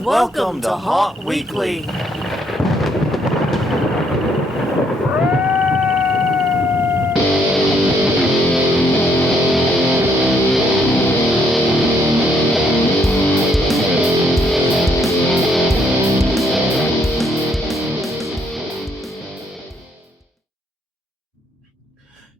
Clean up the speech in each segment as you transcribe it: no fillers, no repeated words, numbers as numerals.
Welcome to Haunt Weekly.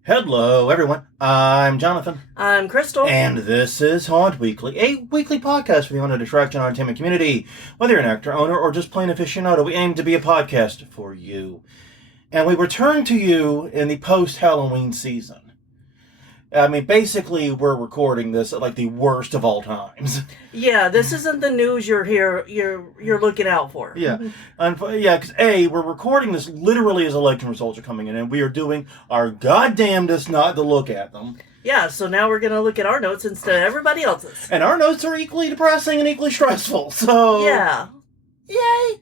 Hello, everyone. I'm Jonathan. I'm Crystal. And this is Haunt Weekly, a weekly podcast for the haunted attraction entertainment community. Whether you're an actor, owner, or just plain aficionado, we aim to be a podcast for you. And we return to you in the post-Halloween season. I mean, basically, we're recording this at, like, the worst of all times. Yeah, this isn't the news you're looking out for. Yeah. Because we're recording this literally as election results are coming in, and we are doing our goddamnedest not to look at them. Yeah, so now we're going to look at our notes instead of everybody else's. And our notes are equally depressing and equally stressful, so... Yeah. Yay!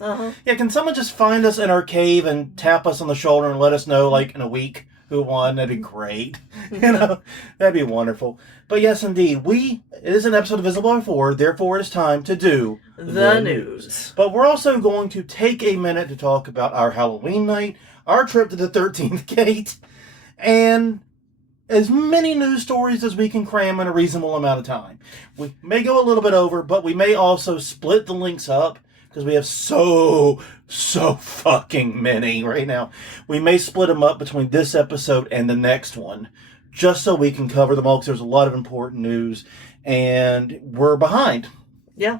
Uh-huh. Yeah, can someone just find us in our cave and tap us on the shoulder and let us know, like, in a week who won? That'd be great. That'd be wonderful. But yes, indeed, it is an episode of Visible by 4, therefore it is time to do the news. But we're also going to take a minute to talk about our Halloween night, our trip to the 13th gate, and as many news stories as we can cram in a reasonable amount of time. We may go a little bit over, but we may also split the links up, because we have so fucking many right now. We may split them up between this episode and the next one, just so we can cover them all, because there's a lot of important news, and we're behind. Yeah.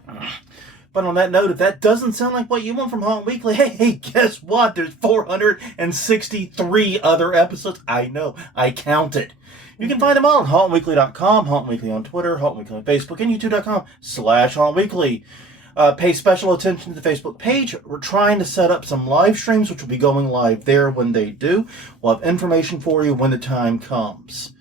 But on that note, if that doesn't sound like what you want from Haunt Weekly, hey, guess what? There's 463 other episodes. I know. I counted. You can find them all on hauntweekly.com, Haunt Weekly on Twitter, Haunt Weekly on Facebook, and youtube.com/Haunt Weekly. Pay special attention to the Facebook page. We're trying to set up some live streams, which will be going live there when they do. We'll have information for you when the time comes.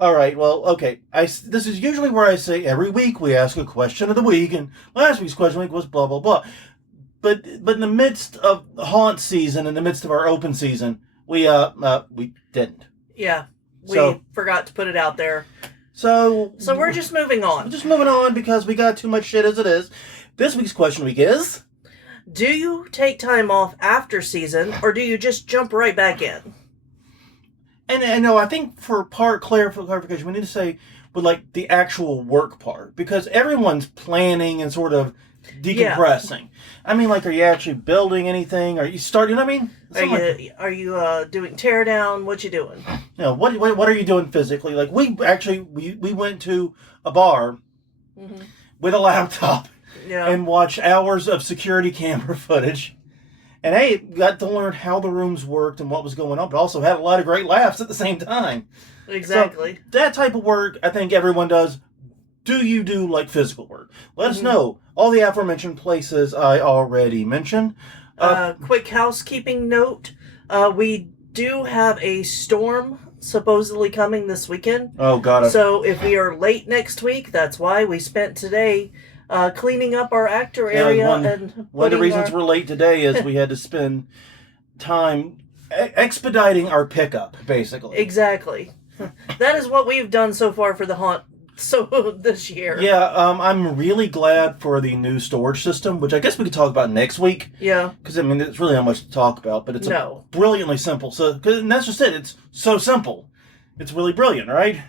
All right, well, okay. This is usually where I say every week we ask a question of the week, and last week's question of the week was blah, blah, blah. But in the midst of haunt season, in the midst of our open season, we didn't. Yeah, we forgot to put it out there. So we're just moving on. We're just moving on because we got too much shit as it is. This week's question week is... Do you take time off after season, or do you just jump right back in? And I know, I think for part clarification, we need to say with like the actual work part, because everyone's planning and sort of decompressing. Yeah. I mean, like, are you actually building anything? Are you starting? You know what I mean? Are you doing tear down? What you doing? You know, what are you doing physically? Like, we went to a bar with a laptop and watched hours of security camera footage. And got to learn how the rooms worked and what was going on, but also had a lot of great laughs at the same time. Exactly. So that type of work, I think everyone does. Do you do, like, physical work? Let us know. All the aforementioned places I already mentioned. Quick housekeeping note. We do have a storm supposedly coming this weekend. Oh, God. So if we are late next week, that's why we spent today... cleaning up our actor area. One of the reasons we're late today is we had to spend time expediting our pickup, basically. Exactly. That is what we've done so far for the haunt this year. Yeah, I'm really glad for the new storage system, which I guess we could talk about next week. Yeah. Because, I mean, it's really not much to talk about, but it's brilliantly simple. And that's just it. It's so simple. It's really brilliant, right?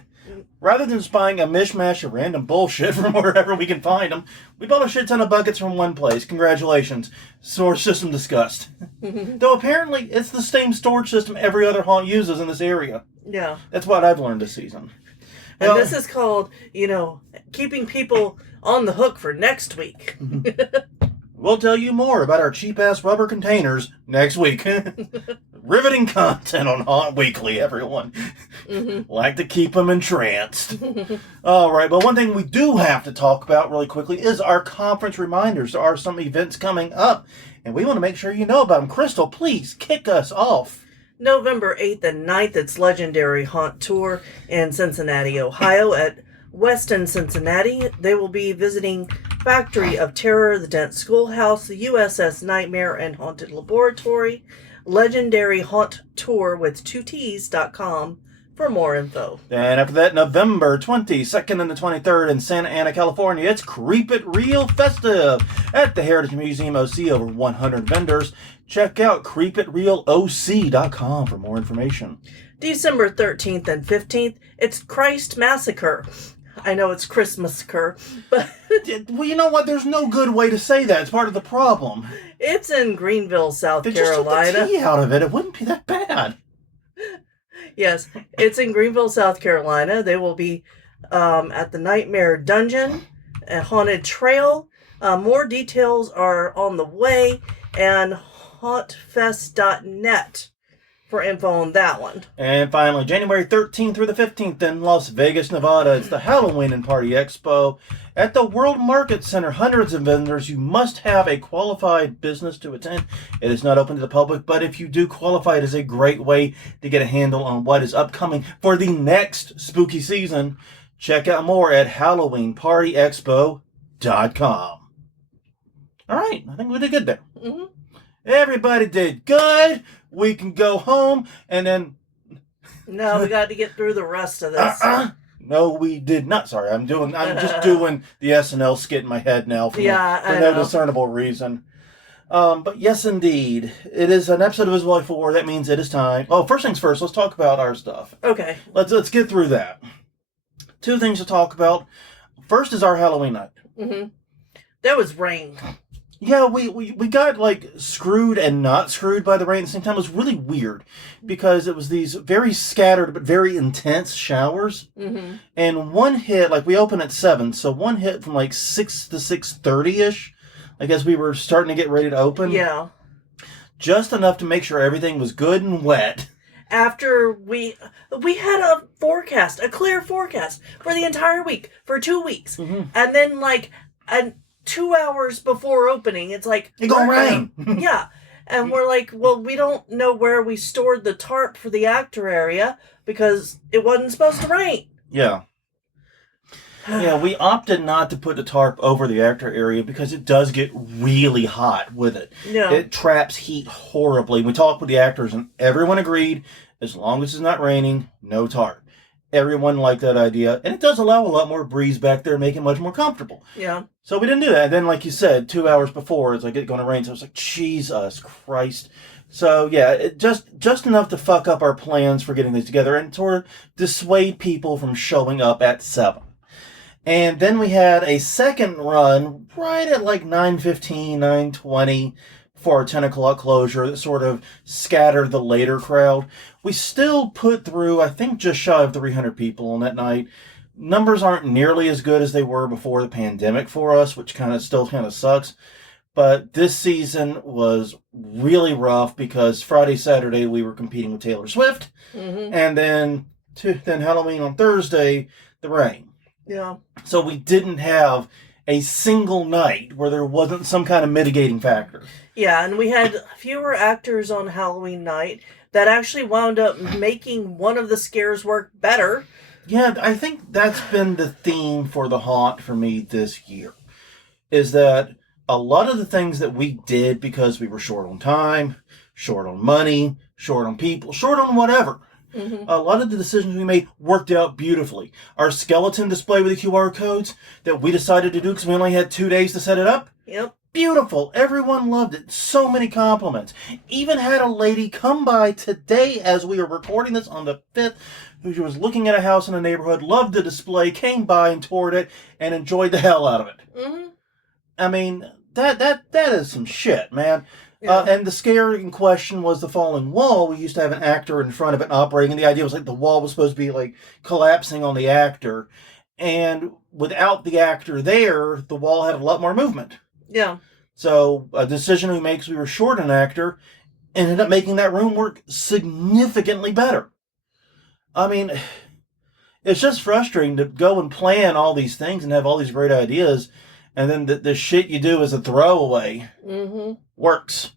Rather than just buying a mishmash of random bullshit from wherever we can find them, we bought a shit ton of buckets from one place. Congratulations. Storage system discussed. Though apparently it's the same storage system every other haunt uses in this area. Yeah. That's what I've learned this season. And this is called, keeping people on the hook for next week. We'll tell you more about our cheap-ass rubber containers next week. Riveting content on Haunt Weekly, everyone. Like to keep them entranced. All right, but one thing we do have to talk about really quickly is our conference reminders. There are some events coming up, and we want to make sure you know about them. Crystal, please kick us off. November 8th and 9th, it's Legendary Haunt Tour in Cincinnati, Ohio at Weston, Cincinnati. They will be visiting Factory of Terror, the Dent Schoolhouse, the USS Nightmare, and Haunted Laboratory. Legendary Haunt Tour with 2Ts.com for more info. And after that, November 22nd and the 23rd in Santa Ana, California, it's Creep It Real Festive at the Heritage Museum OC. Over 100 vendors. Check out creepitrealoc.com for more information. December 13th and 15th, it's Christ Massacre. I know it's Christmas-cur, but... Well, you know what? There's no good way to say that. It's part of the problem. It's in Greenville, South They Carolina. just took the T out of it. It wouldn't be that bad. Yes, it's in Greenville, South Carolina. They will be at the Nightmare Dungeon, a haunted trail. More details are on the way, and hauntfest.net for info on that one. And finally, January 13th through the 15th in Las Vegas, Nevada, it's the Halloween and Party Expo. At the World Market Center, hundreds of vendors. You must have a qualified business to attend. It is not open to the public, but if you do qualify, it is a great way to get a handle on what is upcoming for the next spooky season. Check out more at HalloweenPartyExpo.com. All right, I think we did good there. Mm-hmm. Everybody did good. We can go home, and then... No, we got to get through the rest of this. No, we did not. Sorry, I'm just doing the SNL skit in my head now for no discernible reason. But yes, indeed, it is an episode of His Life 4. That means it is time. Oh, first things first. Let's talk about our stuff. Okay. Let's get through that. Two things to talk about. First is our Halloween night. Mm-hmm. There was rain. Yeah, we got like screwed and not screwed by the rain at the same time. It was really weird because it was these very scattered but very intense showers. Mm-hmm. And one hit, like we opened at 7, so one hit from like 6 to 6:30ish, like as we were starting to get ready to open. Yeah. Just enough to make sure everything was good and wet. After we had a forecast, a clear forecast for the entire week, for 2 weeks. Mm-hmm. And then like 2 hours before opening, it's like... It's gonna rain! Yeah. And we're like, well, we don't know where we stored the tarp for the actor area because it wasn't supposed to rain. Yeah. Yeah, we opted not to put the tarp over the actor area because it does get really hot with it. Yeah. It traps heat horribly. We talked with the actors and everyone agreed, as long as it's not raining, no tarp. Everyone liked that idea, and it does allow a lot more breeze back there, make it much more comfortable. Yeah. So we didn't do that. And then, like you said, 2 hours before, it's like it's going to rain. So I was like, Jesus Christ. So yeah, it just enough to fuck up our plans for getting these together and to dissuade people from showing up at 7. And then we had a second run right at like 9:15, 9:20 for our 10 o'clock closure that sort of scattered the later crowd. We still put through, I think, just shy of 300 people on that night. Numbers aren't nearly as good as they were before the pandemic for us, which still sucks. But this season was really rough because Friday, Saturday, we were competing with Taylor Swift. Mm-hmm. And then Halloween on Thursday, the rain. Yeah. So we didn't have a single night where there wasn't some kind of mitigating factor. Yeah, and we had fewer actors on Halloween night that actually wound up making one of the scares work better. Yeah, I think that's been the theme for the haunt for me this year. Is that a lot of the things that we did because we were short on time, short on money, short on people, short on whatever. Mm-hmm. A lot of the decisions we made worked out beautifully. Our skeleton display with the QR codes that we decided to do because we only had 2 days to set it up. Yep. Beautiful. Everyone loved it. So many compliments. Even had a lady come by today as we were recording this on the 5th who was looking at a house in a neighborhood, loved the display, came by and toured it, and enjoyed the hell out of it. Mm-hmm. I mean, that is some shit, man. Yeah. And the scare in question was the falling wall. We used to have an actor in front of it operating, and the idea was like the wall was supposed to be like collapsing on the actor. And without the actor there, the wall had a lot more movement. Yeah. So a decision we made, we were short an actor, ended up making that room work significantly better. I mean, it's just frustrating to go and plan all these things and have all these great ideas, and then the shit you do as a throwaway works.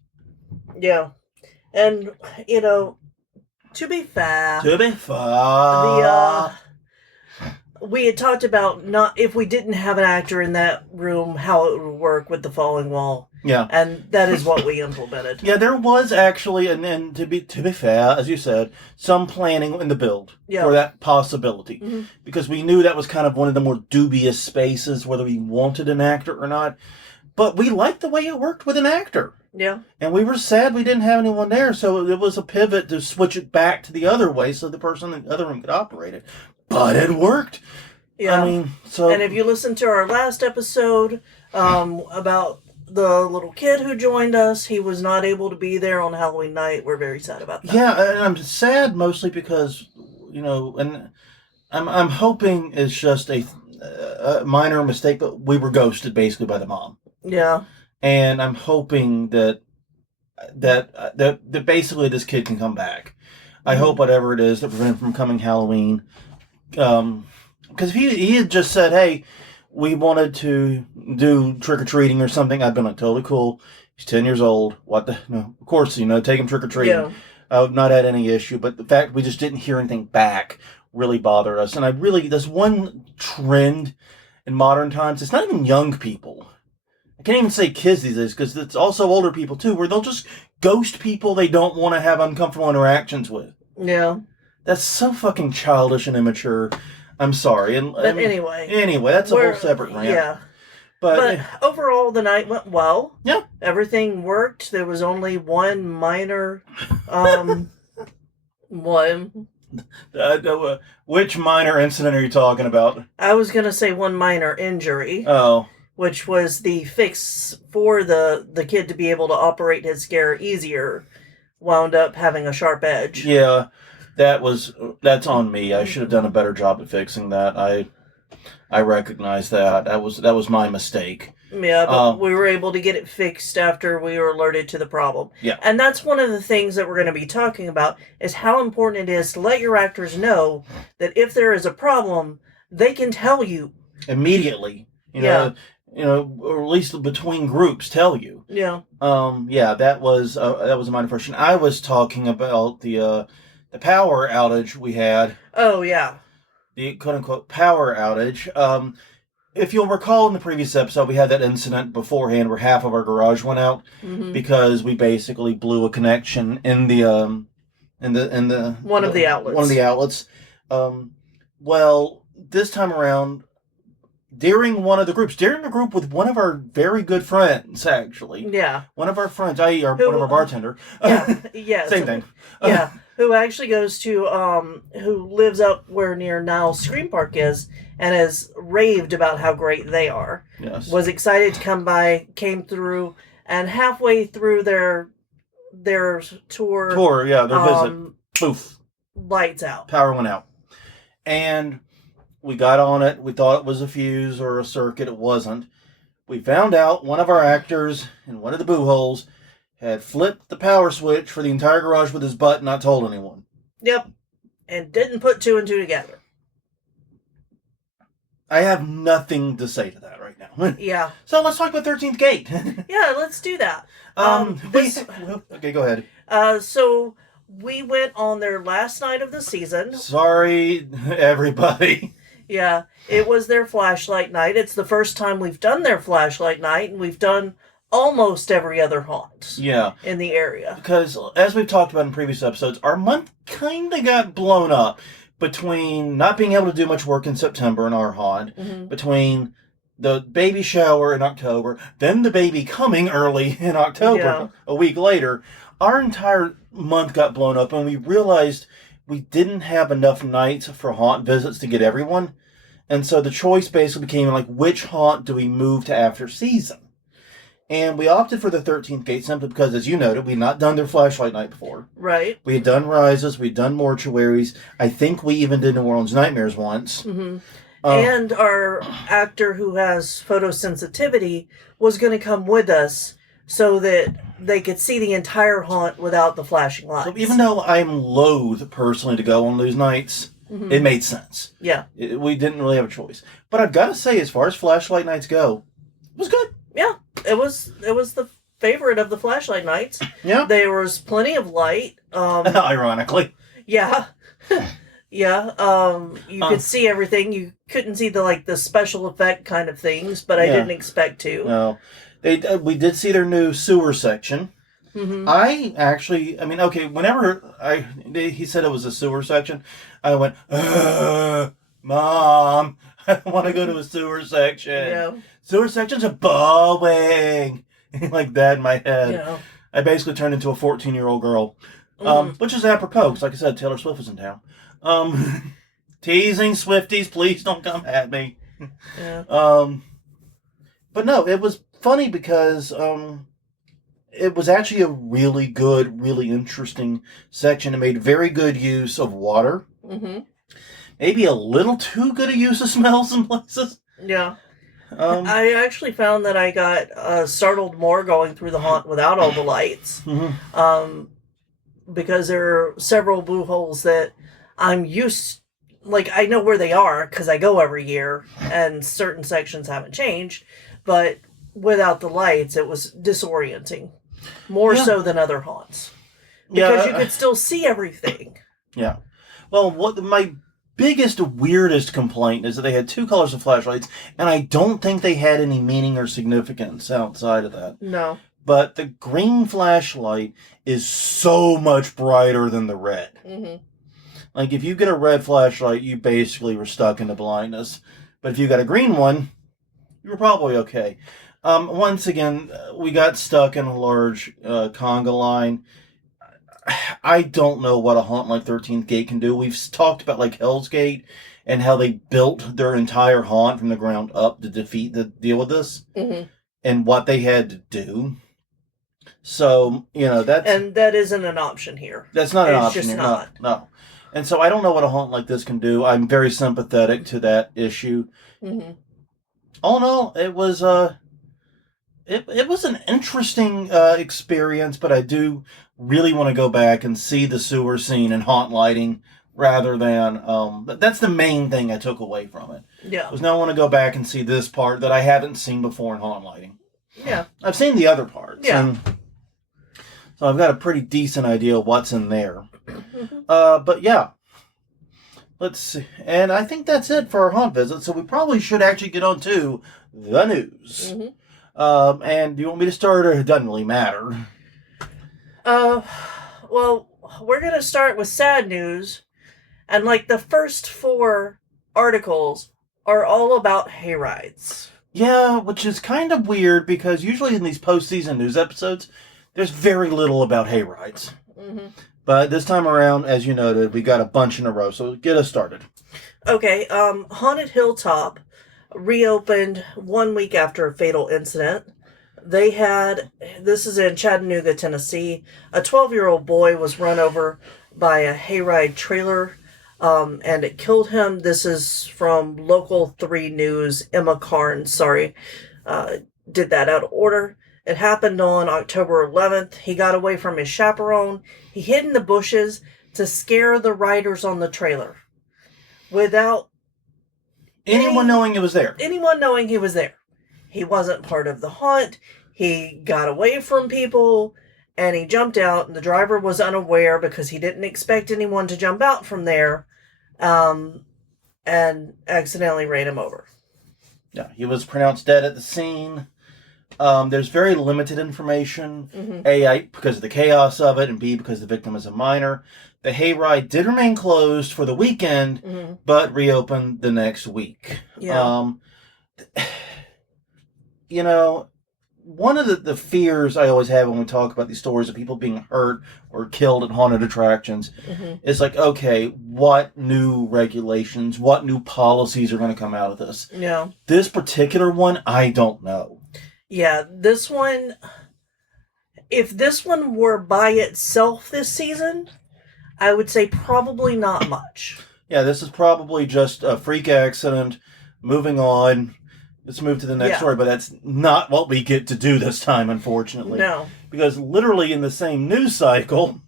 Yeah. And, to be fair... we had talked about not if we didn't have an actor in that room, how it would work with the falling wall. Yeah. And that is what we implemented. Yeah, there was actually, and to be fair, as you said, some planning in the build for that possibility. Mm-hmm. Because we knew that was kind of one of the more dubious spaces, whether we wanted an actor or not. But we liked the way it worked with an actor. Yeah. And we were sad we didn't have anyone there, so it was a pivot to switch it back to the other way so the person in the other room could operate it. But it worked. Yeah. I mean, so... And if you listen to our last episode about the little kid who joined us, he was not able to be there on Halloween night. We're very sad about that. Yeah, and I'm sad mostly because, and I'm hoping it's just a minor mistake, but we were ghosted basically by the mom. Yeah. And I'm hoping that basically this kid can come back. I hope whatever it is that prevents him from coming Halloween. Because if he had just said, hey, we wanted to do trick-or-treating or something, I'd been like, totally cool. He's 10 years old. What the... No, of course, take him trick-or-treating. Yeah. I would not had any issue. But the fact we just didn't hear anything back really bothered us. And there's one trend in modern times. It's not even young people. I can't even say kids these days because it's also older people too, where they'll just ghost people they don't want to have uncomfortable interactions with. Yeah. That's so fucking childish and immature. I'm sorry. But anyway, that's a whole separate rant. Yeah. But overall, the night went well. Yeah. Everything worked. There was only one minor, one. Which minor incident are you talking about? I was going to say one minor injury. Oh. Which was the fix for the kid to be able to operate his scare easier, wound up having a sharp edge. Yeah, that's on me. I should have done a better job at fixing that. I recognize that. That was my mistake. Yeah, but we were able to get it fixed after we were alerted to the problem. Yeah. And that's one of the things that we're going to be talking about, is how important it is to let your actors know that if there is a problem, they can tell you. Immediately. Or at least between groups tell you. Yeah. That was a minor question. I was talking about the power outage we had. Oh, yeah. The quote-unquote power outage. If you'll recall in the previous episode, we had that incident beforehand where half of our garage went out because we basically blew a connection in the one of the outlets. One of the outlets. Well, this time around, during the group with one of our very good friends, actually. Yeah. One of our friends, one of our bartender. Yeah. Yeah. Same thing. Yeah. Who actually goes to, who lives up where near Niles Scream Park is, and has raved about how great they are. Yes. Was excited to come by, came through, and halfway through their tour. Their visit. Poof. Lights out. Power went out. And we got on it. We thought it was a fuse or a circuit. It wasn't. We found out one of our actors in one of the boo holes had flipped the power switch for the entire garage with his butt and not told anyone. Yep. And didn't put two and two together. I have nothing to say to that right now. Yeah. So let's talk about 13th Gate. Yeah, let's do that. Okay, go ahead. So we went on their last night of the season. Sorry, everybody. Yeah, it was their flashlight night. It's the first time we've done their flashlight night, and we've done almost every other haunt in the area. Because, as we've talked about in previous episodes, our month kind of got blown up between not being able to do much work in September in our haunt, between the baby shower in October, then the baby coming early in October, a week later. Our entire month got blown up, and we realized we didn't have enough nights for haunt visits to get everyone. And so the choice basically became like, which haunt do we move to after season? And we opted for the 13th Gate simply because, as you noted, we'd not done their flashlight night before. Right. We had done Rises, we'd done Mortuaries. I think we even did New Orleans Nightmares once. Mm-hmm. And our actor who has photosensitivity was going to come with us so that they could see the entire haunt without the flashing lights. So even though I'm loath personally to go on those nights, it made sense. Yeah. We didn't really have a choice. But I've got to say, as far as flashlight nights go, it was good. Yeah. It was the favorite of the flashlight nights. Yeah. There was plenty of light. Ironically. Yeah. Yeah, you Uh, could see everything. You couldn't see the special effect kind of things, but I yeah. didn't expect to. No. We did see their new sewer section. Mm-hmm. I mean, okay, whenever he said it was a sewer section, I went, Mom, I want to go to a sewer section. Yeah. Sewer sections are boring. Like that in my head. Yeah. I basically turned into a 14-year-old girl, Mm-hmm. which is apropos, 'cause like I said, Taylor Swift was in town. Teasing Swifties, please don't come at me. Yeah. But no, it was funny because it was actually a really good, really interesting section. It made very good use of water. Mm-hmm. Maybe a little too good a use of smells in places. Yeah. Um, I actually found that I got startled more going through the haunt without all the lights. mhm. Because there are several blue holes that I'm used, like I know where they are because I go every year, and certain sections haven't changed, but without the lights, it was disorienting, more Yeah. so than other haunts, because Yeah, you could still see everything. yeah. Well, what my biggest, weirdest complaint is that they had two colors of flashlights, and I don't think they had any meaning or significance outside of that. No. But the green flashlight is so much brighter than the red. Mm-hmm. Like, if you get a red flashlight, you basically were stuck into blindness. But if you got a green one, you were probably okay. Once again, we got stuck in a large conga line. I don't know what a haunt like 13th Gate can do. We've talked about, like, Hell's Gate and how they built their entire haunt from the ground up to deal with this. Mm-hmm. And what they had to do. So, And that isn't an option here. that's not an It's option just here. not. No. And so I don't know what a haunt like this can do. I'm very sympathetic to that issue. Mm-hmm. All in all, it was it was an interesting experience, but I do really want to go back and see the sewer scene and haunt lighting rather than that's the main thing I took away from it. Yeah. Was now I want to go back and see this part that I haven't seen before in haunt lighting. Yeah. I've seen the other parts. Yeah. And so I've got a pretty decent idea of what's in there. Mm-hmm. But yeah. Let's see. And I think that's it for our haunt visit. So we probably should actually get on to the news. Mm-hmm. And do you want me to start, or it doesn't really matter? Well, we're going to start with sad news. And the first 4 articles are all about hayrides. Yeah, which is kind of weird because usually in these postseason news episodes, there's very little about hayrides. Mm-hmm. But this time around, as you noted, we got a bunch in a row. So get us started. Okay, Haunted Hilltop reopened 1 week after a fatal incident. This is in Chattanooga, Tennessee. A 12-year-old boy was run over by a hayride trailer, and it killed him. This is from Local 3 News. Emma Carnes, did that out of order. It happened on October 11th. He got away from his chaperone. He hid in the bushes to scare the riders on the trailer without Anyone knowing it was there. anyone knowing he was there. He wasn't part of the haunt. He got away from people and he jumped out, and the driver was unaware because he didn't expect anyone to jump out from there, and accidentally ran him over. Yeah, he was pronounced dead at the scene. There's very limited information. Mm-hmm. A, because of the chaos of it, and B, because the victim is a minor. The hayride did remain closed for the weekend, Mm-hmm. but reopened the next week. Yeah. One of the fears I always have when we talk about these stories of people being hurt or killed at haunted attractions Mm-hmm. is like, okay, what new regulations, what new policies are going to come out of this? Yeah. This particular one, I don't know. Yeah, this one, if this one were by itself this season, I would say probably not much. Yeah, this is probably just a freak accident. Moving on. Let's move to the next story, but that's not what we get to do this time, unfortunately. No. Because literally in the same news cycle,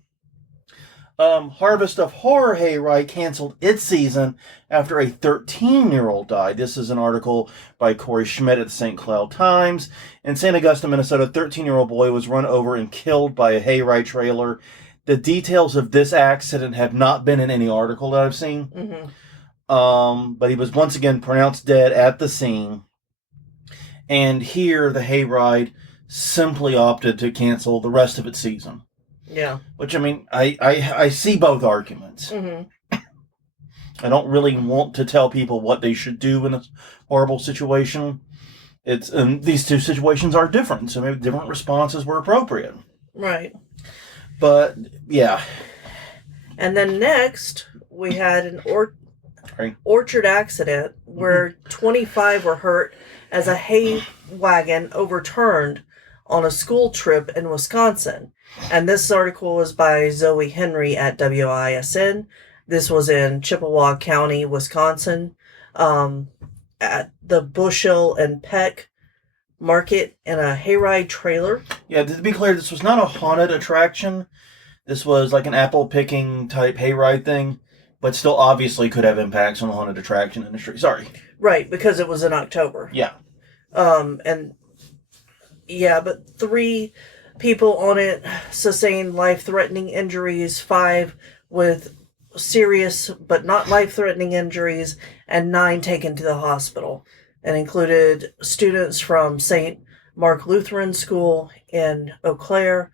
Harvest of Horror Hayride canceled its season after a 13-year-old died. This is an article by Corey Schmidt at the St. Cloud Times. In St. Augusta, Minnesota, a 13-year-old boy was run over and killed by a hayride trailer. The details of this accident have not been in any article that I've seen. But he was once again pronounced dead at the scene. And here, the hayride simply opted to cancel the rest of its season. Yeah. Which, I mean, I see both arguments. I don't really want to tell people what they should do in a horrible situation. And these two situations are different, so maybe different responses were appropriate. Right. But, yeah. And then next, we had an orchard accident where 25 were hurt as a hay wagon overturned on a school trip in Wisconsin. And this article was by Zoe Henry at WISN. This was in Chippewa County, Wisconsin, at the Bushel and Peck Market in a hayride trailer. Yeah, to be clear, this was not a haunted attraction. This was like an apple picking type hayride thing, but still obviously could have impacts on the haunted attraction industry. Sorry. Right, because it was in October. Yeah. But 3 people on it sustained life-threatening injuries, 5 with serious but not life-threatening injuries, and 9 taken to the hospital, and included students from St. Mark Lutheran School in Eau Claire.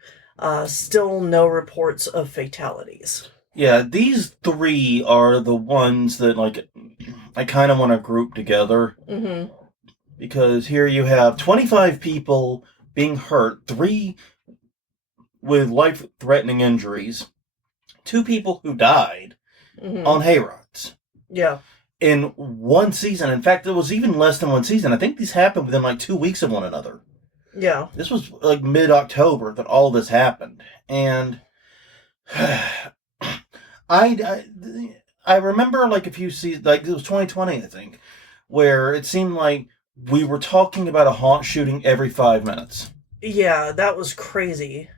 Still no reports of fatalities. Yeah, these 3 are the ones that, like, I kind of want to group together. Because here you have 25 people being hurt, 3 with life-threatening injuries, 2 people who died on hayrides. Yeah. In one season. In fact, it was even less than one season. I think these happened within like 2 weeks of one another. Yeah. This was like mid-October that all this happened. And I remember like a few seasons, like it was 2020, I think, where it seemed like we were talking about a haunt shooting every 5 minutes. Yeah, that was crazy.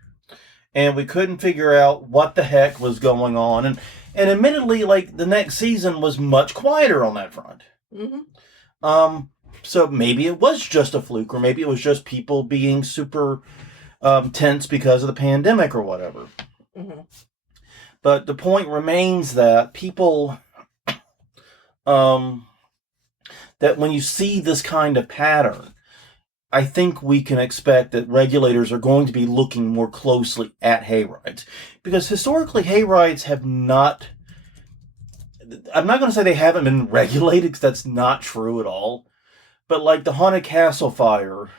And we couldn't figure out what the heck was going on. And admittedly, like, the next season was much quieter on that front. So maybe it was just a fluke, or maybe it was just people being super tense because of the pandemic or whatever. But the point remains that people, that when you see this kind of pattern, I think we can expect that regulators are going to be looking more closely at hayrides. Because historically, hayrides have not... I'm not going to say they haven't been regulated, because that's not true at all. But like the Haunted Castle fire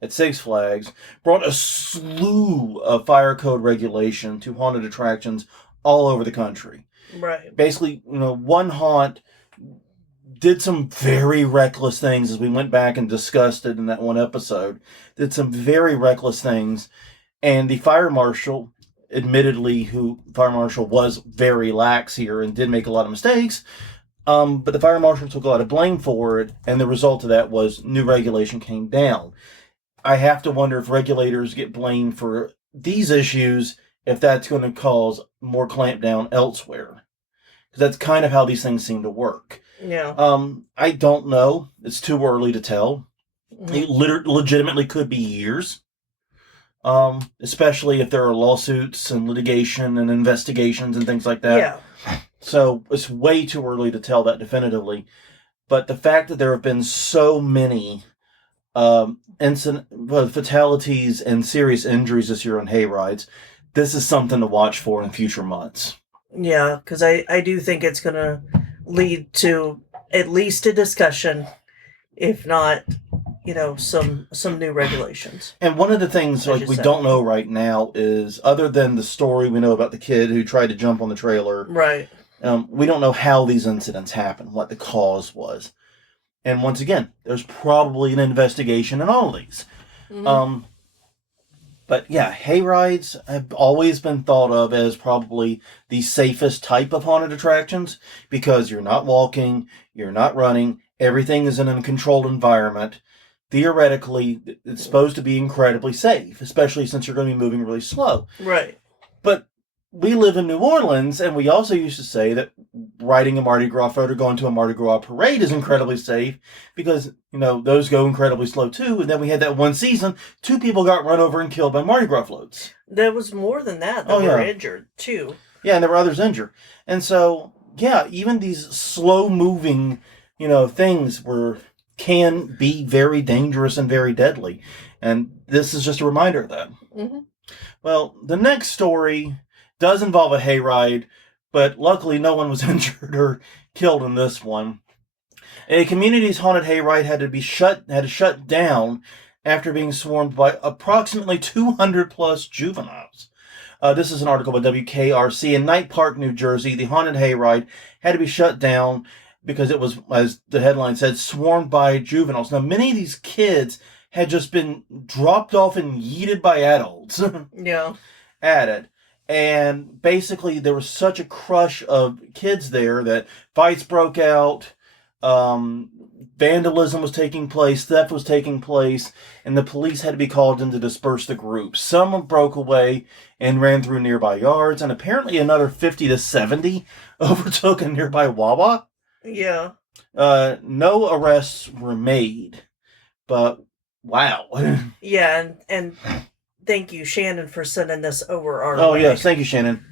at Six Flags brought a slew of fire code regulation to haunted attractions all over the country. Right. Basically, one haunt did some very reckless things, as we went back and discussed it in that one episode. Did some very reckless things. And the fire marshal, admittedly, fire marshal was very lax here and did make a lot of mistakes. But the fire marshal took a lot of blame for it. And the result of that was new regulation came down. I have to wonder if regulators get blamed for these issues, if that's going to cause more clampdown elsewhere. Because that's kind of how these things seem to work. Yeah. I don't know. It's too early to tell. It legitimately could be years. Especially if there are lawsuits and litigation and investigations and things like that. Yeah. So it's way too early to tell that definitively. But the fact that there have been so many fatalities and serious injuries this year on hayrides, this is something to watch for in future months. Yeah, because I do think it's going to lead to at least a discussion, if not, some new regulations. And one of the things we don't know right now is, other than the story we know about the kid who tried to jump on the trailer, right? We don't know how these incidents happened, what the cause was. And once again, there's probably an investigation in all of these. But yeah, hayrides have always been thought of as probably the safest type of haunted attractions, because you're not walking, you're not running, everything is in a controlled environment. Theoretically, it's supposed to be incredibly safe, especially since you're going to be moving really slow. Right. But we live in New Orleans, and we also used to say that riding a Mardi Gras float or going to a Mardi Gras parade is incredibly safe because, those go incredibly slow too. And then we had that one season, 2 people got run over and killed by Mardi Gras floats. There was more than that were injured too. Yeah, and there were others injured. And so, yeah, even these slow-moving, things can be very dangerous and very deadly. And this is just a reminder of that. Mm-hmm. Well, the next story does involve a hayride, but luckily no one was injured or killed in this one. A community's haunted hayride had to shut down after being swarmed by approximately 200 plus juveniles. This is an article by WKRC. In Knight Park, New Jersey, the haunted hayride had to be shut down because it was, as the headline said, swarmed by juveniles. Now, many of these kids had just been dropped off and yeeted by adults. Yeah. At it. And basically, there was such a crush of kids there that fights broke out, vandalism was taking place, theft was taking place, and the police had to be called in to disperse the group. Some broke away and ran through nearby yards, and apparently another 50 to 70 overtook a nearby Wawa. Yeah. No arrests were made, but wow. Yeah, and thank you, Shannon, for sending this over our way. way. Yes, thank you, Shannon.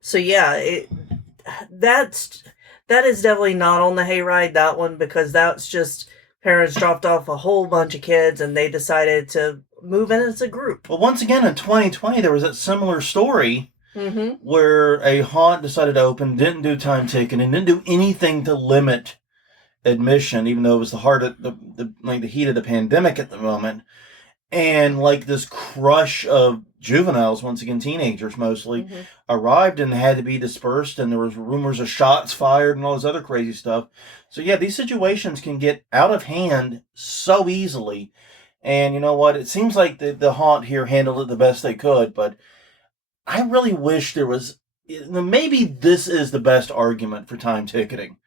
So yeah, that is definitely not on the hayride, that one, because that's just parents dropped off a whole bunch of kids and they decided to move in as a group. Well, once again, in 2020, there was that similar story where a haunt decided to open, didn't do time ticketing, didn't do anything to limit admission, even though it was the heart of the heat of the pandemic at the moment. And this crush of juveniles, once again teenagers mostly, arrived and had to be dispersed, and there was rumors of shots fired and all this other crazy stuff. So yeah, these situations can get out of hand so easily. And you know what? It seems like the haunt here handled it the best they could, but I really wish there was... Maybe this is the best argument for time ticketing.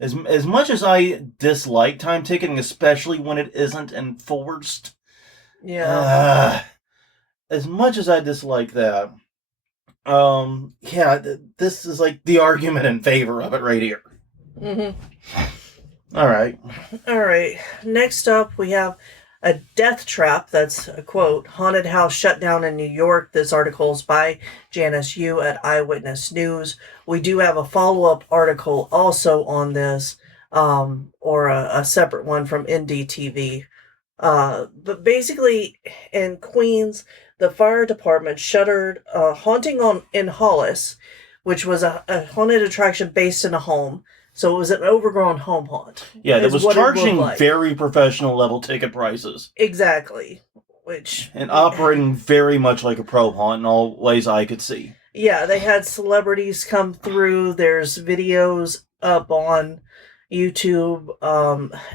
As much as I dislike time ticketing, especially when it isn't enforced... Yeah. As much as I dislike that, this is the argument in favor of it right here. All right. Next up, we have a death trap. That's a quote. Haunted house shut down in New York. This article is by Janice Yu at Eyewitness News. We do have a follow-up article also on this, or a separate one from NDTV. But basically, in Queens, the fire department shuttered a haunting in Hollis, which was a haunted attraction based in a home. So it was an overgrown home haunt. Yeah, that was charging very professional level ticket prices. Exactly. And operating very much like a pro haunt in all ways I could see. Yeah, they had celebrities come through. There's videos up on YouTube.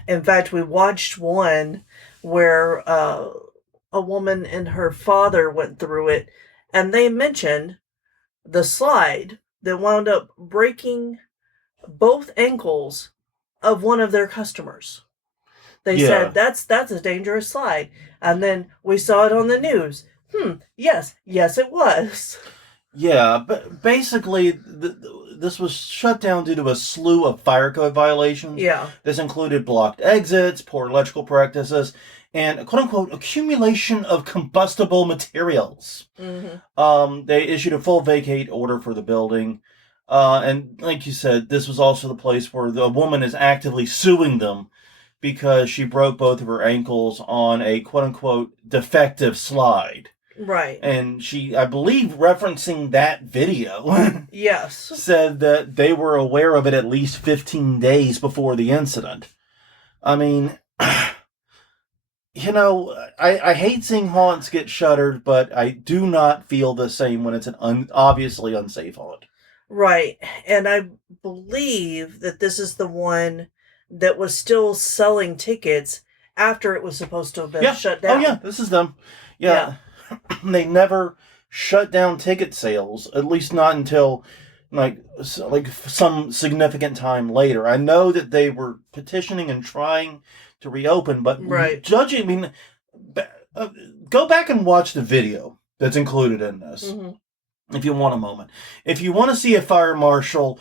In fact, we watched one where a woman and her father went through it, and they mentioned the slide that wound up breaking both ankles of one of their customers. They said, that's a dangerous slide. And then we saw it on the news. Yes, it was. Yeah, but basically, this was shut down due to a slew of fire code violations. Yeah. This included blocked exits, poor electrical practices, and quote-unquote accumulation of combustible materials. They issued a full vacate order for the building. And like you said, this was also the place where the woman is actively suing them because she broke both of her ankles on a quote-unquote defective slide. Right. And she, I believe, referencing that video, yes, said that they were aware of it at least 15 days before the incident. I mean, I hate seeing haunts get shuttered, but I do not feel the same when it's an obviously unsafe haunt. Right. And I believe that this is the one that was still selling tickets after it was supposed to have been shut down. Oh, yeah, this is them. Yeah. They never shut down ticket sales, at least not until some significant time later. I know that they were petitioning and trying to reopen, but judging, go back and watch the video that's included in this. if you want a moment. If you want to see a fire marshal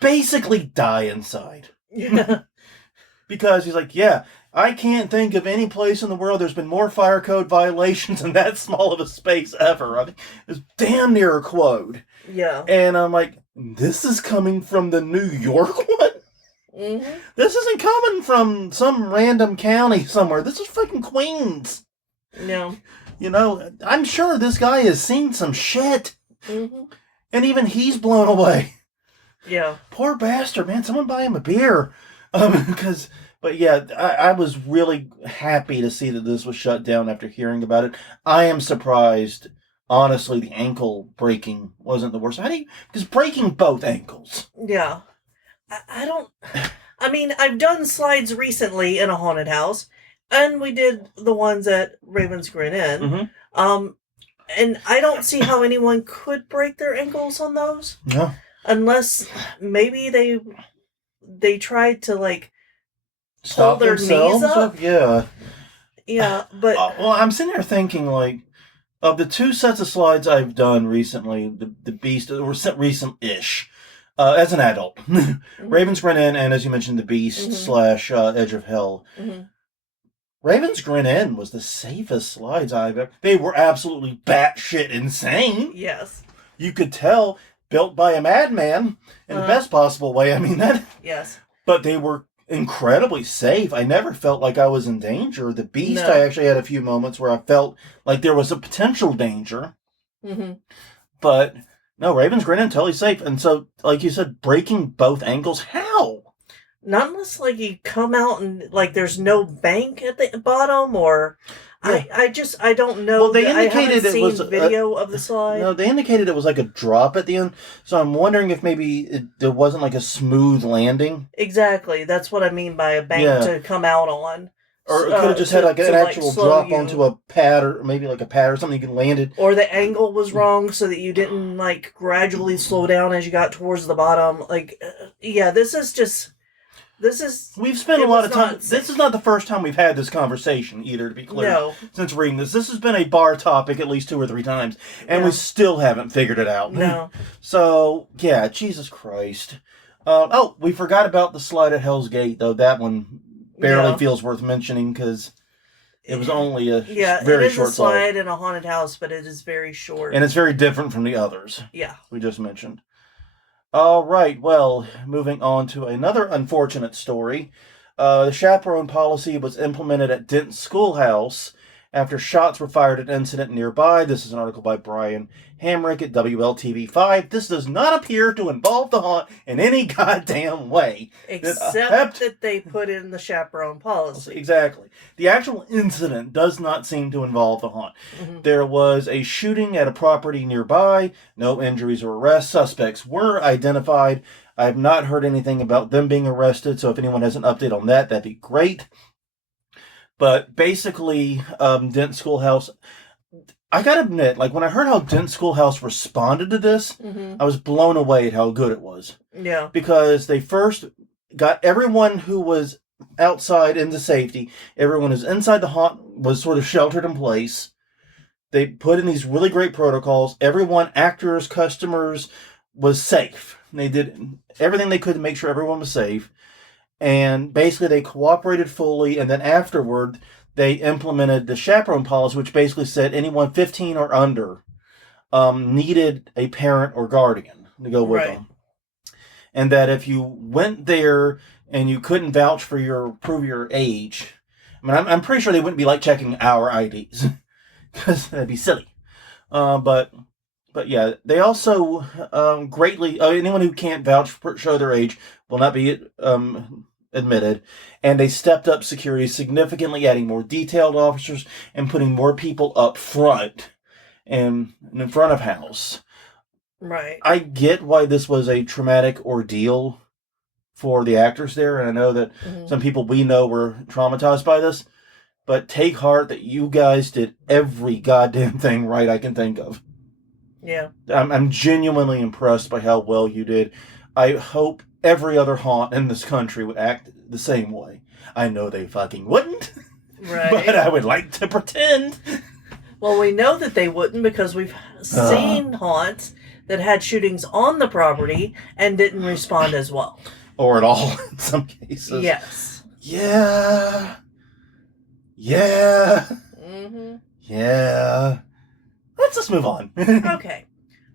basically die inside. Yeah. Because he's like, yeah, I can't think of any place in the world there's been more fire code violations in that small of a space ever. I mean, it's damn near a quote. Yeah. And I'm like, this is coming from the New York one? Mm-hmm. This isn't coming from some random county somewhere. This is fucking Queens. Yeah. You know, I'm sure this guy has seen some shit. Mm-hmm. And even he's blown away. Yeah. Poor bastard, man. Someone buy him a beer. But yeah, I was really happy to see that this was shut down after hearing about it. I am surprised, honestly, the ankle breaking wasn't the worst. Because breaking both ankles. Yeah. I mean, I've done slides recently in a haunted house, and we did the ones at Raven's Grin Inn. Mm-hmm. And I don't see how anyone could break their ankles on those. No. Unless maybe they tried to, like, Stop pull their themselves knees up. Yeah. Yeah, but... well, I'm sitting there thinking, like, of the 2 sets of slides I've done recently, the Beast, or recent-ish, as an adult, Raven's Grin Inn, and as you mentioned, the Beast / Edge of Hell. Mm-hmm. Raven's Grin Inn was the safest slides I've ever... They were absolutely batshit insane. Yes. You could tell, built by a madman, in the best possible way. I mean, that... Yes. But they were incredibly safe. I never felt like I was in danger. The Beast, No. I actually had a few moments where I felt like there was a potential danger. Mm-hmm. But, no, Raven's Grin Inn, totally safe. And so, like you said, breaking both ankles, how? Not unless, like, you come out and, like, there's no bank at the bottom, or... Yeah. I don't know. Well, they indicated I haven't it seen was video of the slide. No, they indicated it was like a drop at the end. So I'm wondering if maybe there wasn't like a smooth landing. Exactly. That's what I mean by a bank to come out on. Or it could have just had like an actual drop onto a pad, or maybe like a pad or something you can land it. Or the angle was wrong so that you didn't, like, gradually slow down as you got towards the bottom. Like, yeah, this is... We've spent a lot of time... This is not the first time we've had this conversation, either, to be clear. No. Since reading this. This has been a bar topic at least 2 or 3 times. And we still haven't figured it out. No. So, yeah, Jesus Christ. We forgot about the slide at Hell's Gate, though. That one barely feels worth mentioning, because it was only a very short slide. It is a slide in a haunted house, but it is very short. And it's very different from the others. Yeah. We just mentioned. All right, well, moving on to another unfortunate story. The chaperone policy was implemented at Dent Schoolhouse after shots were fired at an incident nearby. This is an article by Brian Hamrick at WLTV5. This does not appear to involve the haunt in any goddamn way. Except that they put in the chaperone policy. Exactly. The actual incident does not seem to involve the haunt. Mm-hmm. There was a shooting at a property nearby. No injuries or arrests. Suspects were identified. I have not heard anything about them being arrested, so if anyone has an update on that, that'd be great. But basically, Dent Schoolhouse... I gotta admit, like, when I heard how Dent Schoolhouse responded to this, I was blown away at how good it was. Yeah. Because they first got everyone who was outside into safety. Everyone who's inside the haunt was sort of sheltered in place. They put in these really great protocols. Everyone, actors, customers, was safe. They did everything they could to make sure everyone was safe. And basically they cooperated fully, and then afterward they implemented the chaperone policy, which basically said anyone 15 or under needed a parent or guardian to go with them. And that if you went there and you couldn't vouch for prove your age, I mean, I'm pretty sure they wouldn't be like checking our IDs, because that'd be silly. But yeah, they also greatly anyone who can't vouch show their age will not be admitted, and they stepped up security significantly, adding more detailed officers and putting more people up front and in front of house. Right. I get why this was a traumatic ordeal for the actors there, and I know that some people we know were traumatized by this, but take heart that you guys did every goddamn thing right I can think of. Yeah. I'm genuinely impressed by how well you did. I hope every other haunt in this country would act the same way. I know they fucking wouldn't. Right. But I would like to pretend. Well, we know that they wouldn't, because we've seen haunts that had shootings on the property and didn't respond as well. Or at all, in some cases. Yes. Yeah. Yeah. Mm-hmm. Yeah. Let's just move on. Okay.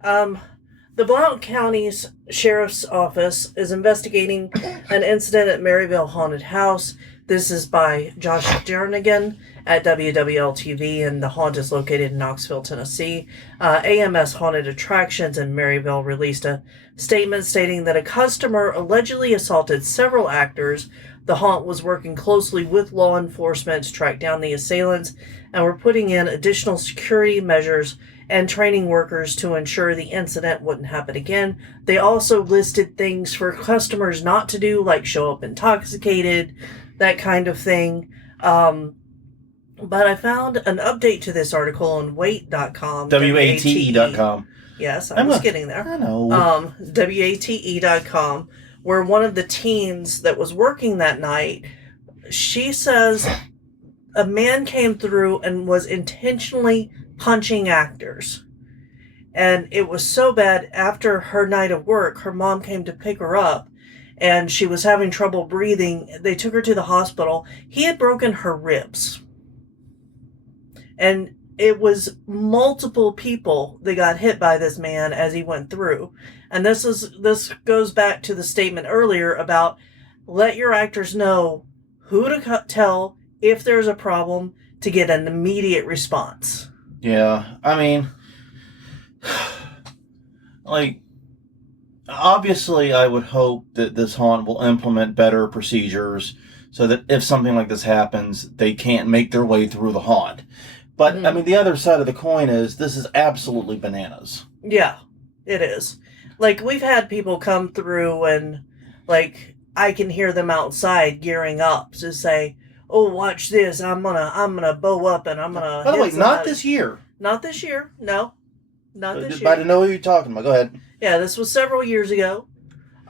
The Blount County's Sheriff's Office is investigating an incident at Maryville Haunted House. This is by Josh Jernigan at WWL-TV, and the haunt is located in Knoxville, Tennessee. AMS Haunted Attractions in Maryville released a statement stating that a customer allegedly assaulted several actors. The haunt was working closely with law enforcement to track down the assailants, and were putting in additional security measures and training workers to ensure the incident wouldn't happen again. They also listed things for customers not to do, like show up intoxicated, that kind of thing. But I found an update to this article on wait.com. WATE.com. Yes, I was getting there. I know. WATE.com, where one of the teens that was working that night, she says a man came through and was intentionally punching actors. And it was so bad, after her night of work, her mom came to pick her up, and she was having trouble breathing. They took her to the hospital. He had broken her ribs. And it was multiple people that got hit by this man as he went through. And this goes back to the statement earlier about let your actors know who to tell if there's a problem to get an immediate response. Yeah, I mean, like, obviously I would hope that this haunt will implement better procedures so that if something like this happens, they can't make their way through the haunt. But, I mean, the other side of the coin is this is absolutely bananas. Yeah, it is. Like, we've had people come through and, like, I can hear them outside gearing up to say, oh, watch this, I'm gonna bow up and I'm gonna... By the way, not this year. Not this year, no. Not this year. But I know who you're talking about. Go ahead. Yeah, this was several years ago.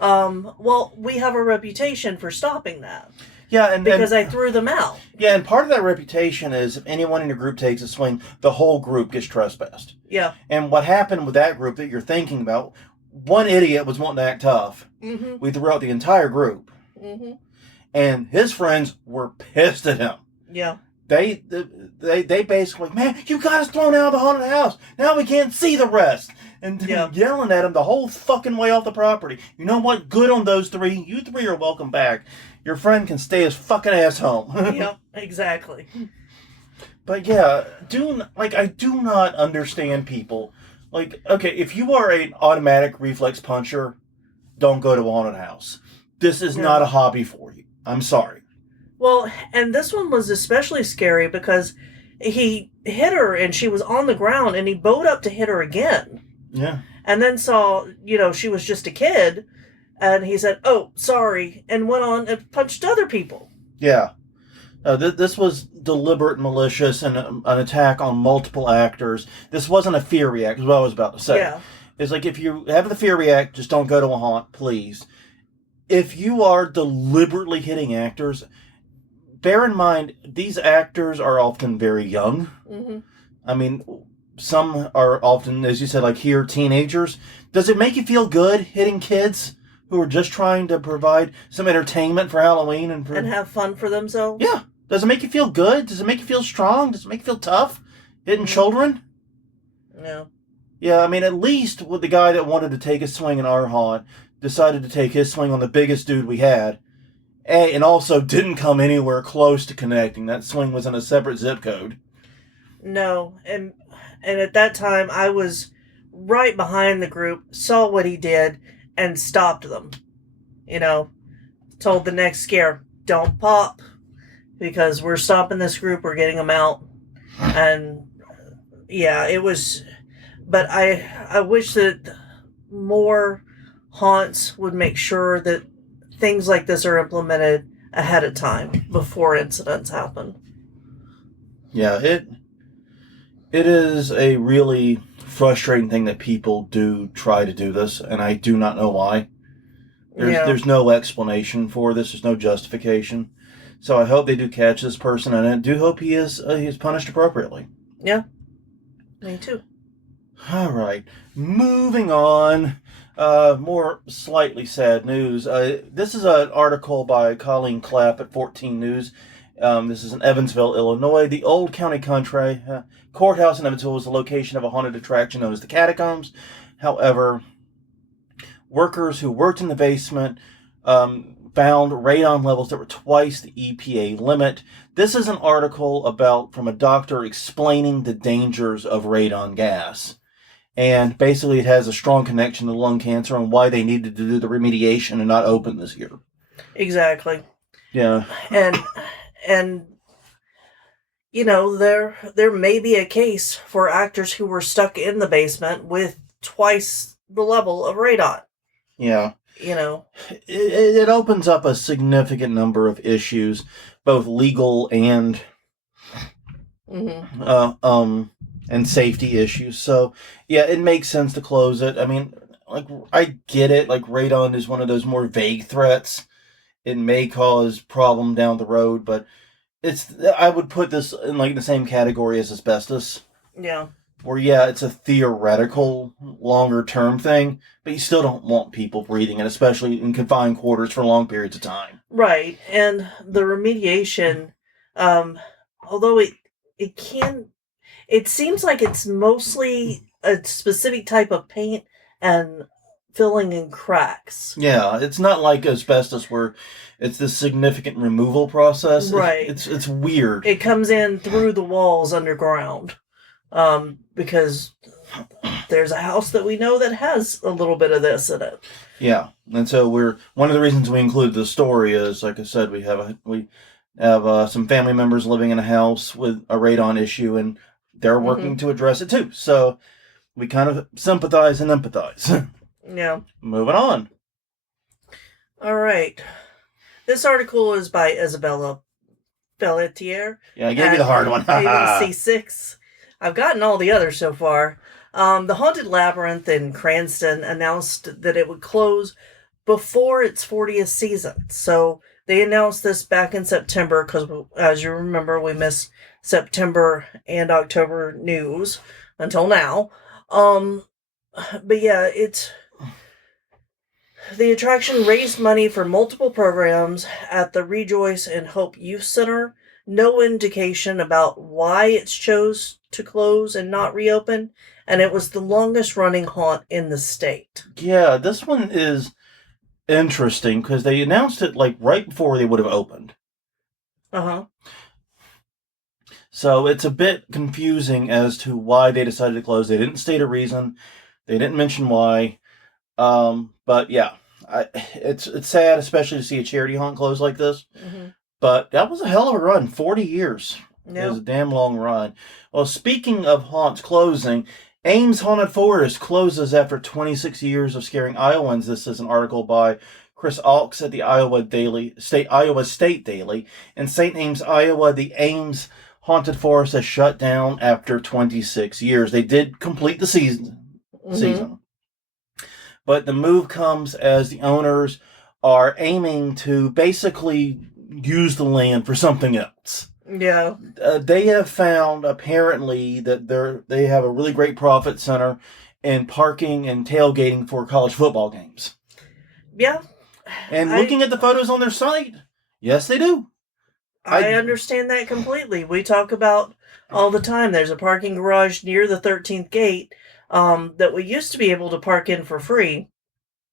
Well, we have a reputation for stopping that. Yeah, because I threw them out. Yeah, and part of that reputation is if anyone in your group takes a swing, the whole group gets trespassed. Yeah. And what happened with that group that you're thinking about, one idiot was wanting to act tough. Mm-hmm. We threw out the entire group. Mm-hmm. And his friends were pissed at him. Yeah. They basically, man, you got us thrown out of the haunted house. Now we can't see the rest. And yelling at him the whole fucking way off the property. You know what? Good on those three. You three are welcome back. Your friend can stay his fucking ass home. Yep, exactly. But yeah, I do not understand people. Like, okay, if you are an automatic reflex puncher, don't go to a haunted house. This is not a hobby for you. I'm sorry. Well, and this one was especially scary because he hit her and she was on the ground and he bowed up to hit her again. Yeah. And then saw, she was just a kid. And he said, oh, sorry, and went on and punched other people. Yeah. This was deliberate and malicious and an attack on multiple actors. This wasn't a fear react, is what I was about to say. Yeah. It's like, if you have the fear react, just don't go to a haunt, please. If you are deliberately hitting actors, bear in mind, these actors are often very young. Mm-hmm. I mean, some are often, as you said, like here, teenagers. Does it make you feel good hitting kids who are just trying to provide some entertainment for Halloween and have fun for themselves? Yeah. Does it make you feel good? Does it make you feel strong? Does it make you feel tough? Hitting children? No. Yeah, I mean, at least with the guy that wanted to take a swing in our haunt decided to take his swing on the biggest dude we had, and also didn't come anywhere close to connecting. That swing was in a separate zip code. No, and at that time I was right behind the group, saw what he did, and stopped them. Told the next scare, don't pop, because we're stopping this group, we're getting them out. And yeah, it was, but I wish that more haunts would make sure that things like this are implemented ahead of time before incidents happen. Yeah, it is a really frustrating thing that people do try to do this, and I do not know why. There's no explanation for this. There's no justification. So I hope they do catch this person, and I do hope he is punished appropriately. Yeah, me too. All right, moving on. More slightly sad news. This is an article by Colleen Clapp at 14 News. This is in Evansville, Illinois. The old county courthouse in Evansville is the location of a haunted attraction known as the Catacombs. However, workers who worked in the basement found radon levels that were twice the EPA limit. This is an article from a doctor explaining the dangers of radon gas. And basically, it has a strong connection to lung cancer and why they needed to do the remediation and not open this year. Exactly. Yeah. And you know, there may be a case for actors who were stuck in the basement with twice the level of radon. Yeah. You know, it opens up a significant number of issues, both legal and and safety issues. So yeah, it makes sense to close it. I mean, like, I get it. Like, radon is one of those more vague threats. It may cause problem down the road, but I would put this in like the same category as asbestos. Yeah. Where, yeah, it's a theoretical, longer term thing, but you still don't want people breathing it, especially in confined quarters for long periods of time. Right. And the remediation, although it seems like it's mostly a specific type of paint and filling in cracks. Yeah, it's not like asbestos where it's this significant removal process. Right. It's weird. It comes in through the walls underground. Because there's a house that we know that has a little bit of this in it. Yeah, and so one of the reasons we include the story is, like I said, we have some family members living in a house with a radon issue, and they're working to address it too. So we kind of sympathize and empathize. Yeah. Moving on. All right. This article is by Isabella Pelletier. Yeah, I gave you the hard one. ABC6. I've gotten all the others so far. The Haunted Labyrinth in Cranston announced that it would close before its 40th season. So they announced this back in September because, as you remember, we missed September and October news until now. But yeah, the attraction raised money for multiple programs at the Rejoice and Hope Youth Center. No indication about why it's chose to close and not reopen, and it was the longest running haunt in the state. Yeah, this one is interesting because they announced it like right before they would have opened. So it's a bit confusing as to why they decided to close. They didn't state a reason. They didn't mention why. But yeah, it's sad, especially to see a charity haunt close like this. But that was a hell of a run. 40 years. Yep. It was a damn long run. Well, speaking of haunts closing, Ames Haunted Forest closes after 26 years of scaring Iowans. This is an article by Chris Alks at the Iowa State Daily. In St. Ames, Iowa, the Ames Haunted Forest has shut down after 26 years. They did complete the season. But the move comes as the owners are aiming to basically use the land for something else. Yeah. They have found, apparently, that they have a really great profit center in parking and tailgating for college football games. Yeah. And looking at the photos on their site, yes, they do. I understand that completely. We talk about all the time. There's a parking garage near the 13th gate that we used to be able to park in for free,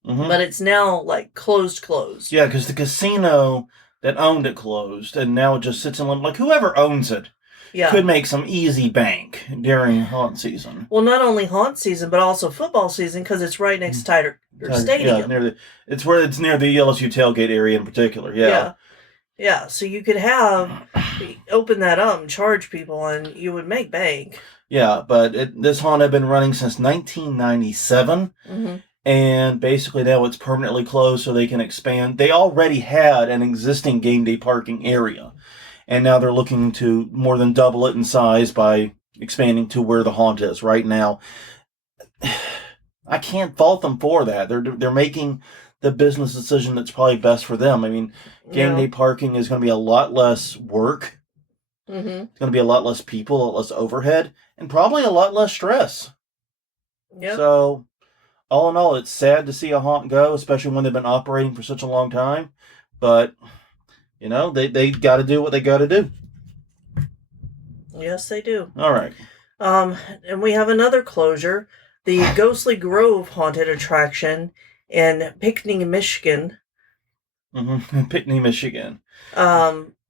but it's now like closed. Yeah, because the casino that owned it closed, and now it just sits in limbo. Like, whoever owns it could make some easy bank during haunt season. Well, not only haunt season, but also football season, because it's right next to Tiger Stadium. Yeah, it's near the LSU tailgate area in particular. Yeah, so you could open that up and charge people, and you would make bank. Yeah, but this haunt had been running since 1997. And basically now it's permanently closed so they can expand. They already had an existing game day parking area. And now they're looking to more than double it in size by expanding to where the haunt is right now. I can't fault them for that. They're making the business decision that's probably best for them. I mean, game day parking is going to be a lot less work. It's going to be a lot less people, a lot less overhead, and probably a lot less stress. Yep. So, all in all, it's sad to see a haunt go, especially when they've been operating for such a long time. But, they got to do what they got to do. Yes, they do. All right. And we have another closure. The Ghostly Grove haunted attraction in Pinckney, Michigan, Pinckney, Michigan.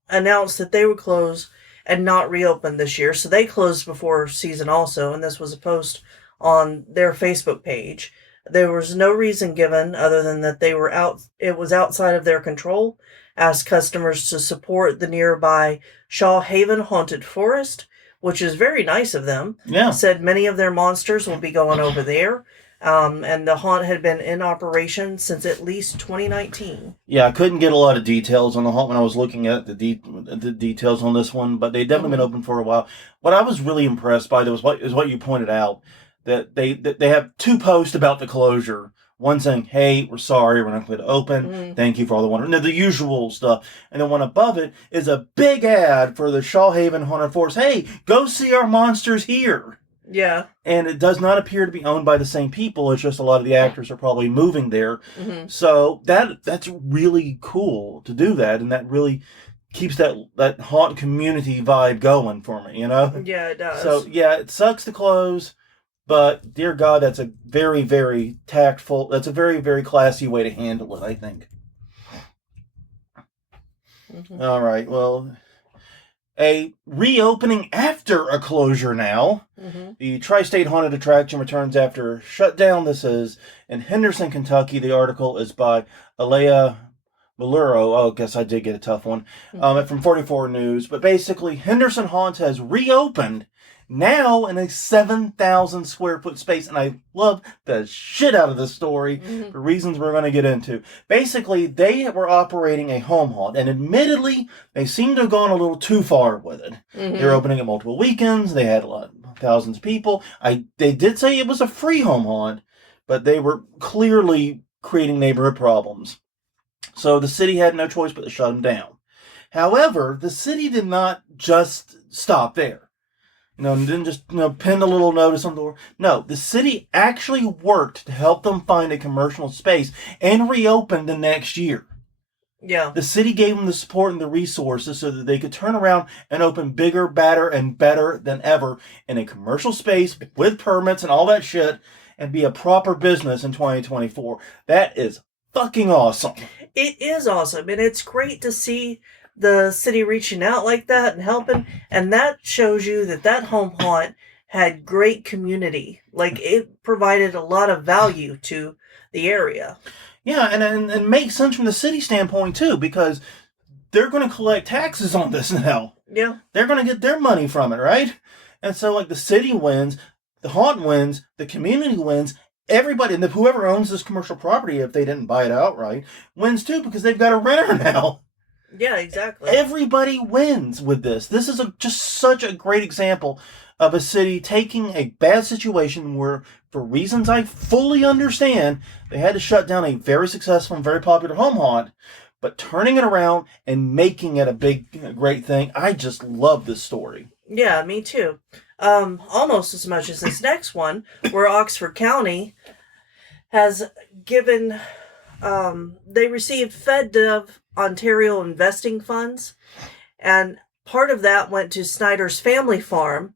announced that they would close and not reopen this year. So they closed before season also, and this was a post on their Facebook page. There was no reason given other than that they were out. It was outside of their control. Asked customers to support the nearby Shaw Haven Haunted Forest, which is very nice of them. Yeah. Said many of their monsters will be going over there. And the haunt had been in operation since at least 2019. Yeah, I couldn't get a lot of details on the haunt when I was looking at the details on this one, but they've definitely been open for a while. What I was really impressed by is what you pointed out, that they have two posts about the closure. One saying, "Hey, we're sorry, we're not going to open. Thank you for all the wonder." No, the usual stuff. And then one above it is a big ad for the Shaw Haven Haunted Forest. Hey, go see our monsters here. Yeah. And it does not appear to be owned by the same people. It's just a lot of the actors are probably moving there. So that's really cool to do that, and that really keeps that haunt community vibe going for me, Yeah, it does. So yeah, it sucks to close, but dear God, that's a very, very tactful, that's a very, very classy way to handle it, I think. All right, well, a reopening after a closure now. The Tri-State Haunted Attraction returns after shutdown. This is in Henderson, Kentucky. The article is by Alea Valero. Oh, I guess I did get a tough one. From 44 News. But basically, Henderson Haunts has reopened now in a 7,000 square foot space. And I love the shit out of this story for reasons we're going to get into. Basically, they were operating a home haunt. And admittedly, they seem to have gone a little too far with it. They were opening at multiple weekends. They had thousands of people. They did say it was a free home haunt, but they were clearly creating neighborhood problems. So the city had no choice but to shut them down. However, the city did not just stop there. Didn't just pin a little notice on the door. No, the city actually worked to help them find a commercial space and reopen the next year. Yeah. The city gave them the support and the resources so that they could turn around and open bigger, badder, and better than ever in a commercial space with permits and all that shit and be a proper business in 2024. That is fucking awesome. It is awesome, and it's great to see the city reaching out like that and helping, and that shows you that home haunt had great community. Like, it provided a lot of value to the area. Yeah, and makes sense from the city standpoint, too, because they're going to collect taxes on this now. Yeah. They're going to get their money from it, right? And so, the city wins, the haunt wins, the community wins, everybody, and whoever owns this commercial property, if they didn't buy it outright, wins, too, because they've got a renter now. Yeah, exactly. Everybody wins with this. This is just such a great example of a city taking a bad situation where, for reasons I fully understand, they had to shut down a very successful and very popular home haunt, but turning it around and making it a great thing. I just love this story. Yeah, me too. Almost as much as this next one, where Oxford County has given, they received FedDev Ontario investing funds, and part of that went to Snyder's Family Farm,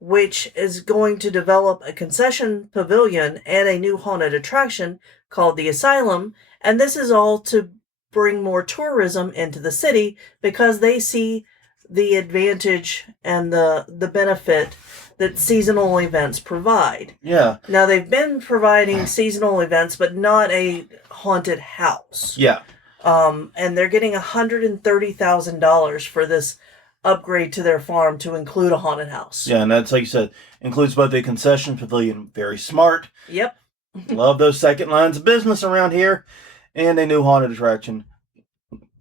which is going to develop a concession pavilion and a new haunted attraction called the Asylum, and this is all to bring more tourism into the city because they see the advantage and the benefit that seasonal events provide. Yeah. Now, they've been providing seasonal events, but not a haunted house. Yeah. And they're getting $130,000 for this upgrade to their farm to include a haunted house. Yeah, and that's, like you said, includes both a concession pavilion, very smart. Yep. Love those second lines of business around here, and a new haunted attraction.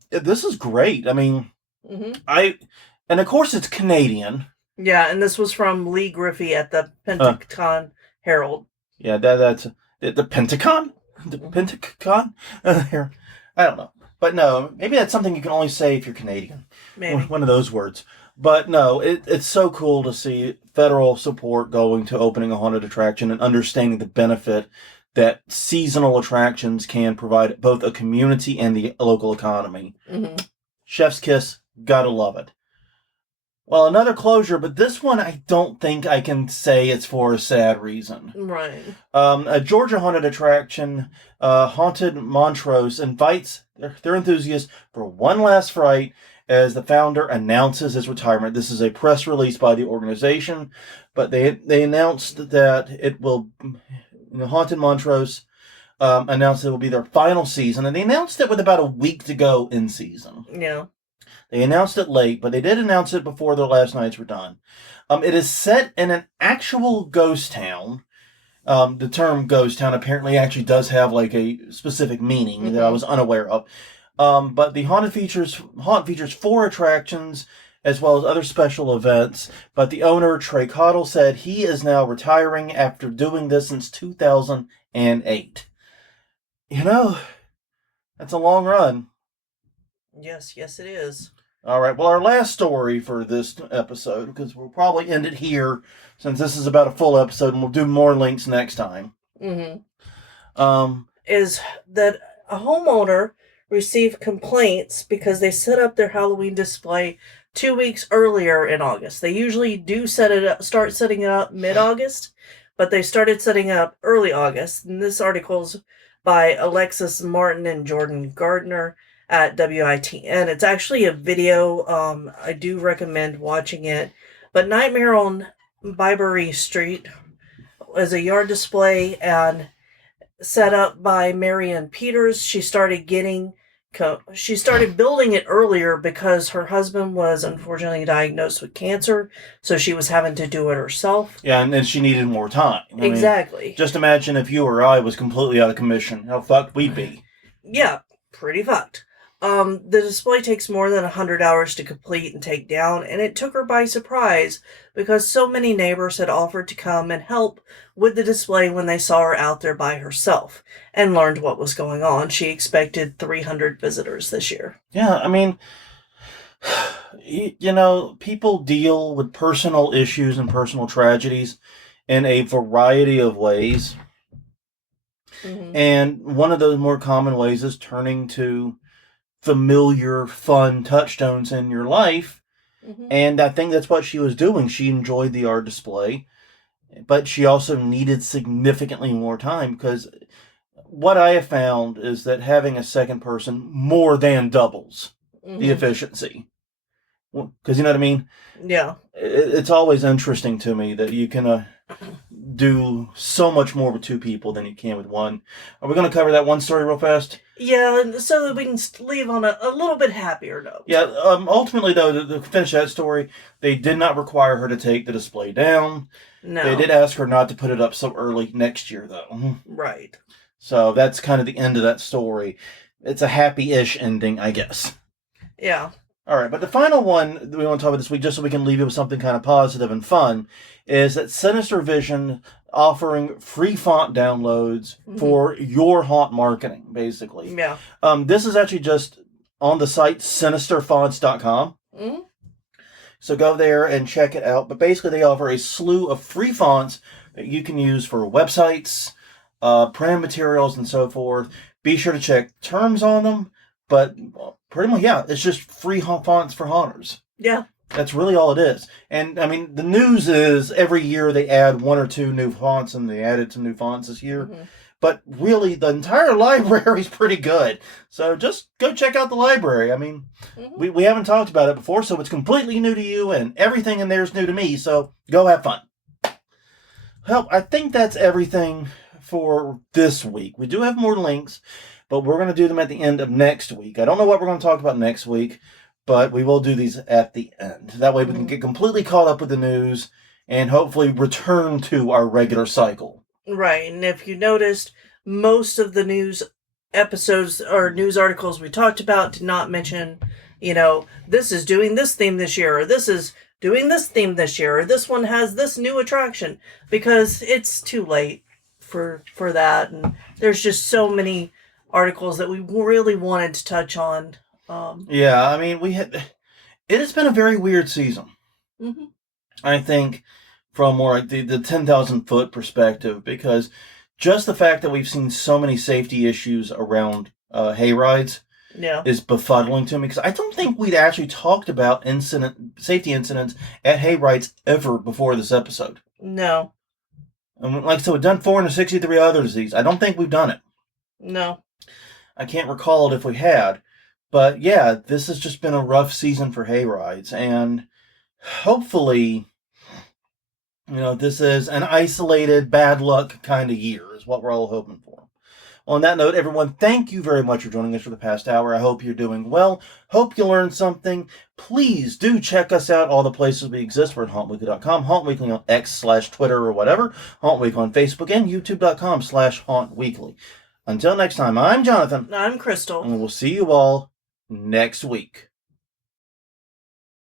This is great. I mean, and of course it's Canadian. Yeah, and this was from Lee Griffey at the Pentagon Herald. Yeah, that's the Pentagon? The Pentagon? Here. I don't know. But no, maybe that's something you can only say if you're Canadian. Maybe. One of those words. But no, it's so cool to see federal support going to opening a haunted attraction and understanding the benefit that seasonal attractions can provide both a community and the local economy. Mm-hmm. Chef's kiss, gotta love it. Well, another closure, but this one I don't think I can say it's for a sad reason. Right. A Georgia haunted attraction, Haunted Montrose, invites their enthusiasts for one last fright as the founder announces his retirement. This is a press release by the organization, but they announced that it will, Haunted Montrose announced it will be their final season, and they announced it with about a week to go in season. Yeah. They announced it late, but they did announce it before their last nights were done. It is set in an actual ghost town. The term ghost town apparently actually does have like a specific meaning that I was unaware of. But the haunt features 4 attractions as well as other special events. But the owner, Trey Cottle, said he is now retiring after doing this since 2008. You know, that's a long run. Yes, it is. All right. Well, our last story for this episode, because we'll probably end it here since this is about a full episode, and we'll do more links next time. Is that a homeowner received complaints because they set up their Halloween display 2 weeks earlier in August. They usually do start setting it up mid-August, but they started setting it up early August. And this article's by Alexis Martin and Jordan Gardner at WITN. It's actually a video. I do recommend watching it. But Nightmare on Byberry Street is a yard display and set up by Marianne Peters. She started building it earlier because her husband was unfortunately diagnosed with cancer, so she was having to do it herself. Yeah, and then she needed more time. Exactly. I mean, just imagine if you or I was completely out of commission. How fucked we'd be. Yeah, pretty fucked. The display takes more than 100 hours to complete and take down, and it took her by surprise because so many neighbors had offered to come and help with the display when they saw her out there by herself and learned what was going on. She expected 300 visitors this year. Yeah, I mean, people deal with personal issues and personal tragedies in a variety of ways. And one of those more common ways is turning to familiar, fun touchstones in your life. And I think that's what she was doing. She enjoyed the art display, but she also needed significantly more time because what I have found is that having a second person more than doubles the efficiency. Because you know what I mean? Yeah. It's always interesting to me that you can do so much more with 2 people than you can with 1. Are we going to cover that one story real fast? Yeah, so that we can leave on a little bit happier note. Yeah, ultimately, though, to finish that story, they did not require her to take the display down. No. They did ask her not to put it up so early next year, though. Right. So that's kind of the end of that story. It's a happy-ish ending, I guess. Yeah. All right, but the final one that we want to talk about this week, just so we can leave you with something kind of positive and fun, is that Sinister Vision offering free font downloads for your haunt marketing, basically. Yeah. This is actually just on the site sinisterfonts.com. So go there and check it out. But basically, they offer a slew of free fonts that you can use for websites, printed materials, and so forth. Be sure to check terms on them. But pretty much, yeah, it's just free fonts for haunters. Yeah. That's really all it is. And, I mean, the news is every year they add 1 or 2 new fonts, and they added some new fonts this year. But really, the entire library is pretty good. So just go check out the library. I mean, we haven't talked about it before, so it's completely new to you, and everything in there is new to me. So go have fun. Well, I think that's everything for this week. We do have more links, but we're going to do them at the end of next week. I don't know what we're going to talk about next week, but we will do these at the end. That way we can get completely caught up with the news and hopefully return to our regular cycle. Right, and if you noticed, most of the news episodes or news articles we talked about did not mention, this is doing this theme this year, or this is doing this theme this year, or this one has this new attraction, because it's too late for that, and there's just so many articles that we really wanted to touch on. Yeah, I mean, It has been a very weird season. Mm-hmm. I think from more like the 10,000 foot perspective, because just the fact that we've seen so many safety issues around hay rides Yeah. is befuddling to me, because I don't think we'd actually talked about safety incidents at hay rides ever before this episode. No. And like so, we've done 463 others of these. I don't think we've done it. No. I can't recall it if we had. But yeah, this has just been a rough season for hay rides, and hopefully, this is an isolated bad luck kind of year, is what we're all hoping for. On that note, everyone, thank you very much for joining us for the past hour. I hope you're doing well. Hope you learned something. Please do check us out, all the places we exist. We're at hauntweekly.com, hauntweekly on X/Twitter or whatever, hauntweekly on Facebook, and youtube.com/hauntweekly. Until next time, I'm Jonathan. I'm Crystal. And we'll see you all next week.